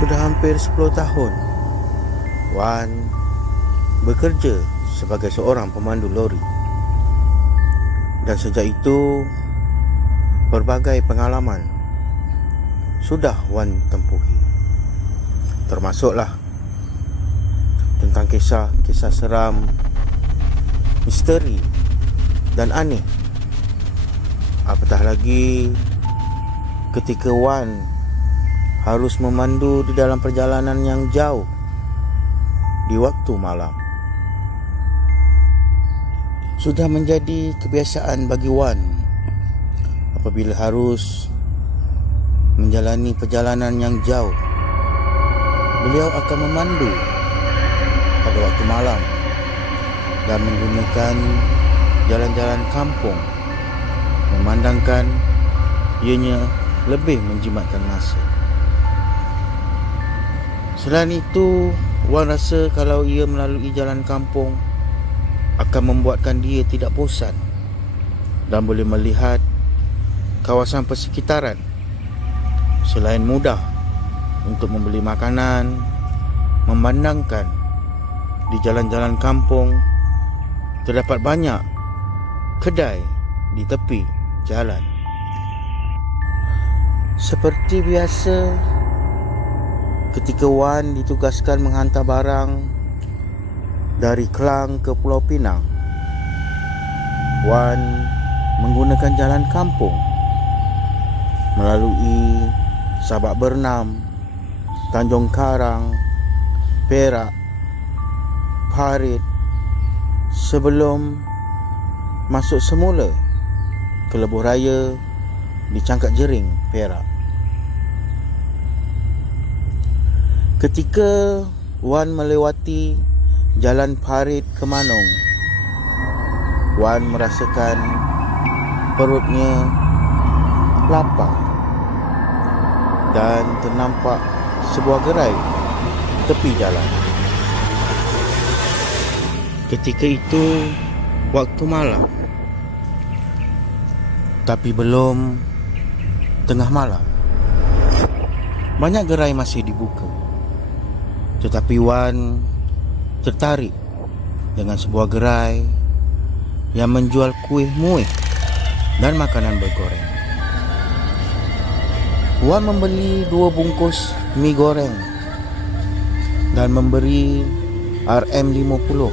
Sudah hampir 10 tahun Wan bekerja sebagai seorang pemandu lori. Dan sejak itu berbagai pengalaman sudah Wan tempuhi. Termasuklah tentang kisah-kisah seram, misteri dan aneh. Apatah lagi ketika Wan harus memandu di dalam perjalanan yang jauh di waktu malam. Sudah menjadi kebiasaan bagi Wan apabila harus menjalani perjalanan yang jauh, beliau akan memandu pada waktu malam dan menggunakan jalan-jalan kampung, memandangkan ianya lebih menjimatkan masa. Selain itu, Wan rasa kalau ia melalui jalan kampung akan membuatkan dia tidak bosan dan boleh melihat kawasan persekitaran. Selain mudah untuk membeli makanan, memandangkan di jalan-jalan kampung terdapat banyak kedai di tepi jalan. Seperti biasa, ketika Wan ditugaskan menghantar barang dari Kelang ke Pulau Pinang, Wan menggunakan jalan kampung melalui Sabak Bernam, Tanjung Karang, Perak, Parit sebelum masuk semula ke Lebuh Raya di Cangkak Jering, Perak. Ketika Wan melewati jalan Parit ke Manong, Wan merasakan perutnya lapar dan ternampak sebuah gerai tepi jalan. Ketika itu waktu malam, tapi belum tengah malam. Banyak gerai masih dibuka, tetapi Wan tertarik dengan sebuah gerai yang menjual kuih muih dan makanan bergoreng. Wan membeli 2 bungkus mie goreng dan memberi RM50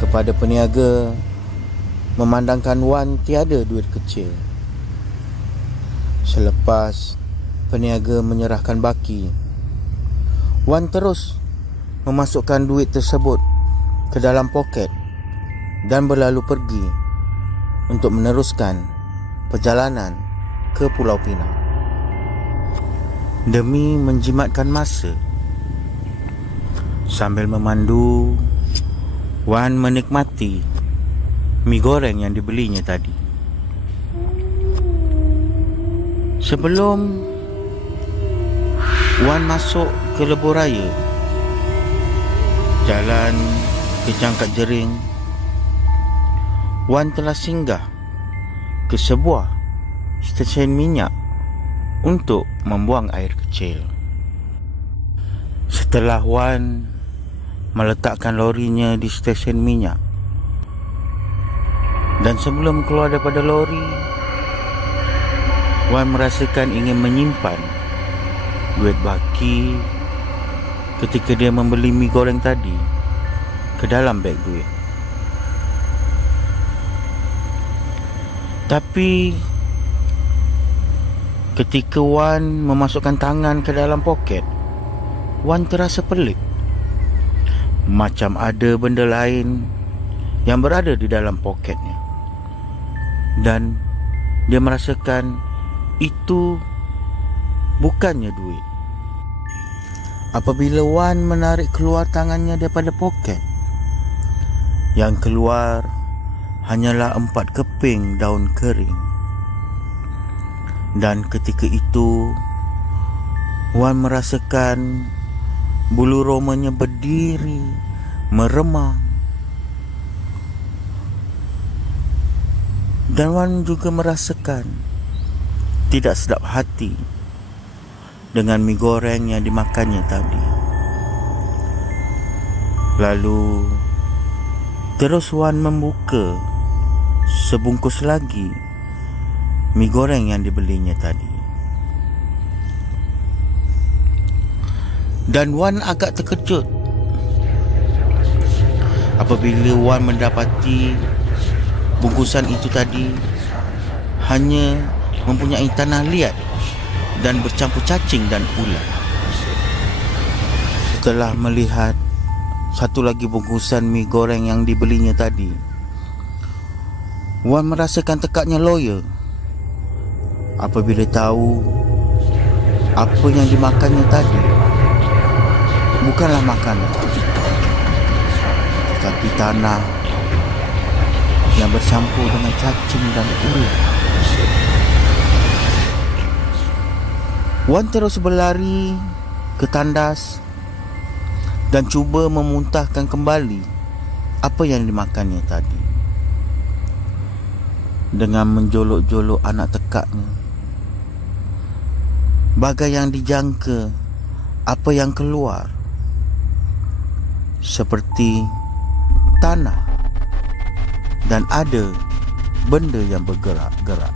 kepada peniaga, memandangkan Wan tiada duit kecil. Selepas peniaga menyerahkan baki, Wan terus memasukkan duit tersebut ke dalam poket dan berlalu pergi untuk meneruskan perjalanan ke Pulau Pinang. Demi menjimatkan masa, sambil memandu, Wan menikmati mie goreng yang dibelinya tadi. Sebelum Wan masuk ke Lebuh Raya, jalan ke Cangkak Jering, Wan telah singgah ke sebuah stesen minyak untuk membuang air kecil. Setelah Wan meletakkan lorinya di stesen minyak, dan sebelum keluar daripada lori, Wan merasakan ingin menyimpan duit baki ketika dia membeli mie goreng tadi ke dalam beg duit. Tapi ketika Wan memasukkan tangan ke dalam poket, Wan terasa pelik. Macam ada benda lain yang berada di dalam poketnya. Dan dia merasakan itu bukannya duit. Apabila Wan menarik keluar tangannya daripada poket, yang keluar hanyalah 4 keping daun kering. Dan ketika itu Wan merasakan bulu romanya berdiri, meremang. Dan Wan juga merasakan tidak sedap hati dengan mie goreng yang dimakannya tadi. Lalu terus Wan membuka sebungkus lagi mie goreng yang dibelinya tadi. Dan Wan agak terkejut apabila Wan mendapati bungkusan itu tadi hanya mempunyai tanah liat dan bercampur cacing dan ulat. Setelah melihat satu lagi bungkusan mie goreng yang dibelinya tadi, Wan merasakan tekaknya loya apabila tahu apa yang dimakannya tadi bukanlah makanan, tetapi tanah yang bercampur dengan cacing dan ulat. Wan terus berlari ke tandas dan cuba memuntahkan kembali apa yang dimakannya tadi. Dengan menjolok-jolok anak tekaknya, bagai yang dijangka apa yang keluar seperti tanah dan ada benda yang bergerak-gerak.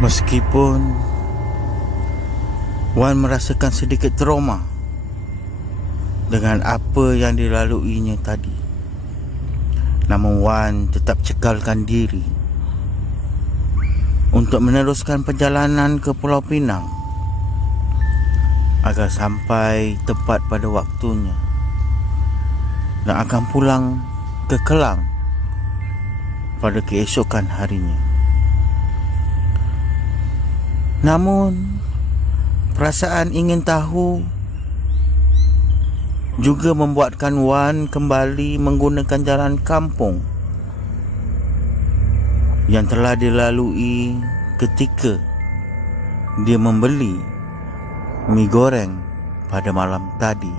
Meskipun Wan merasakan sedikit trauma dengan apa yang dilaluinya tadi, namun Wan tetap cekalkan diri untuk meneruskan perjalanan ke Pulau Pinang agar sampai tepat pada waktunya dan akan pulang ke Kelang pada keesokan harinya. Namun perasaan ingin tahu juga membuatkan Wan kembali menggunakan jalan kampung yang telah dilalui ketika dia membeli mie goreng pada malam tadi.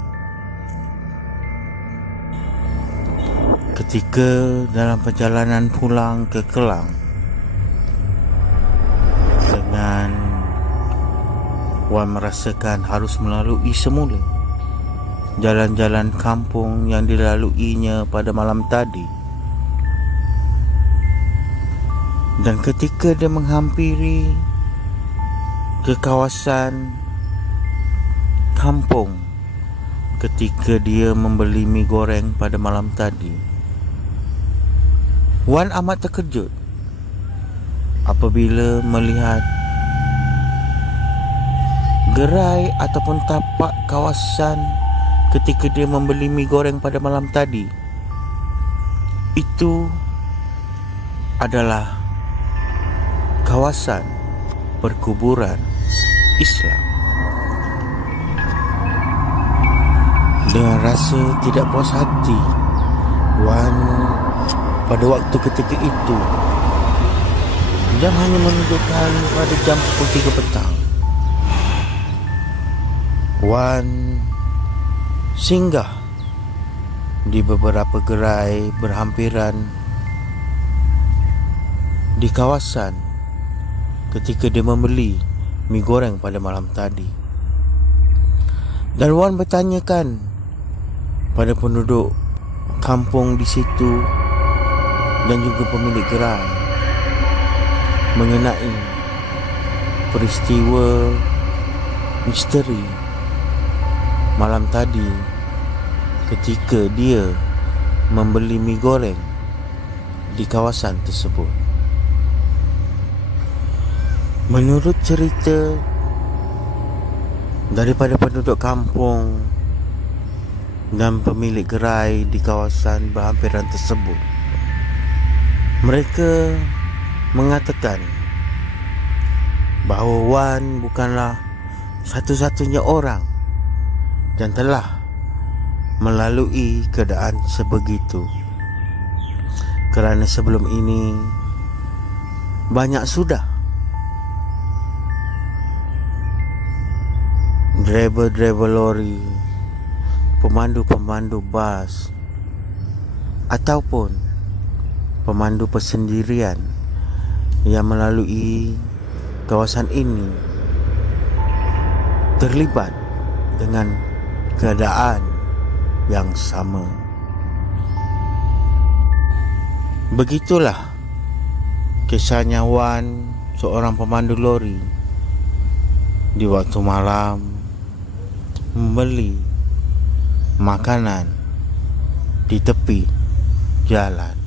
Ketika dalam perjalanan pulang ke Kelang, dengan Wan merasakan harus melalui semula jalan-jalan kampung yang dilaluinya pada malam tadi. Dan ketika dia menghampiri ke kawasan kampung, ketika dia membeli mie goreng pada malam tadi, Wan amat terkejut apabila melihat gerai ataupun tapak kawasan ketika dia membeli mie goreng pada malam tadi. Itu adalah kawasan perkuburan Islam. Dengan rasa tidak puas hati, Wan pada waktu ketika itu, jam hanya menunjukkan pada jam pukul 3 petang. Wan singgah di beberapa gerai berhampiran di kawasan ketika dia membeli mie goreng pada malam tadi. Dan Wan bertanyakan pada penduduk kampung di situ dan juga pemilik gerai mengenai peristiwa misteri malam tadi ketika dia membeli mie goreng di kawasan tersebut. Menurut cerita daripada penduduk kampung dan pemilik gerai di kawasan berhampiran tersebut, mereka mengatakan bahawa Wan bukanlah satu-satunya orang yang telah melalui keadaan sebegitu, kerana sebelum ini banyak sudah driver-driver lori, pemandu-pemandu bas ataupun pemandu persendirian yang melalui kawasan ini terlibat dengan keadaan yang sama. Begitulah kisahnya Wan, seorang pemandu lori, di waktu malam membeli makanan di tepi jalan.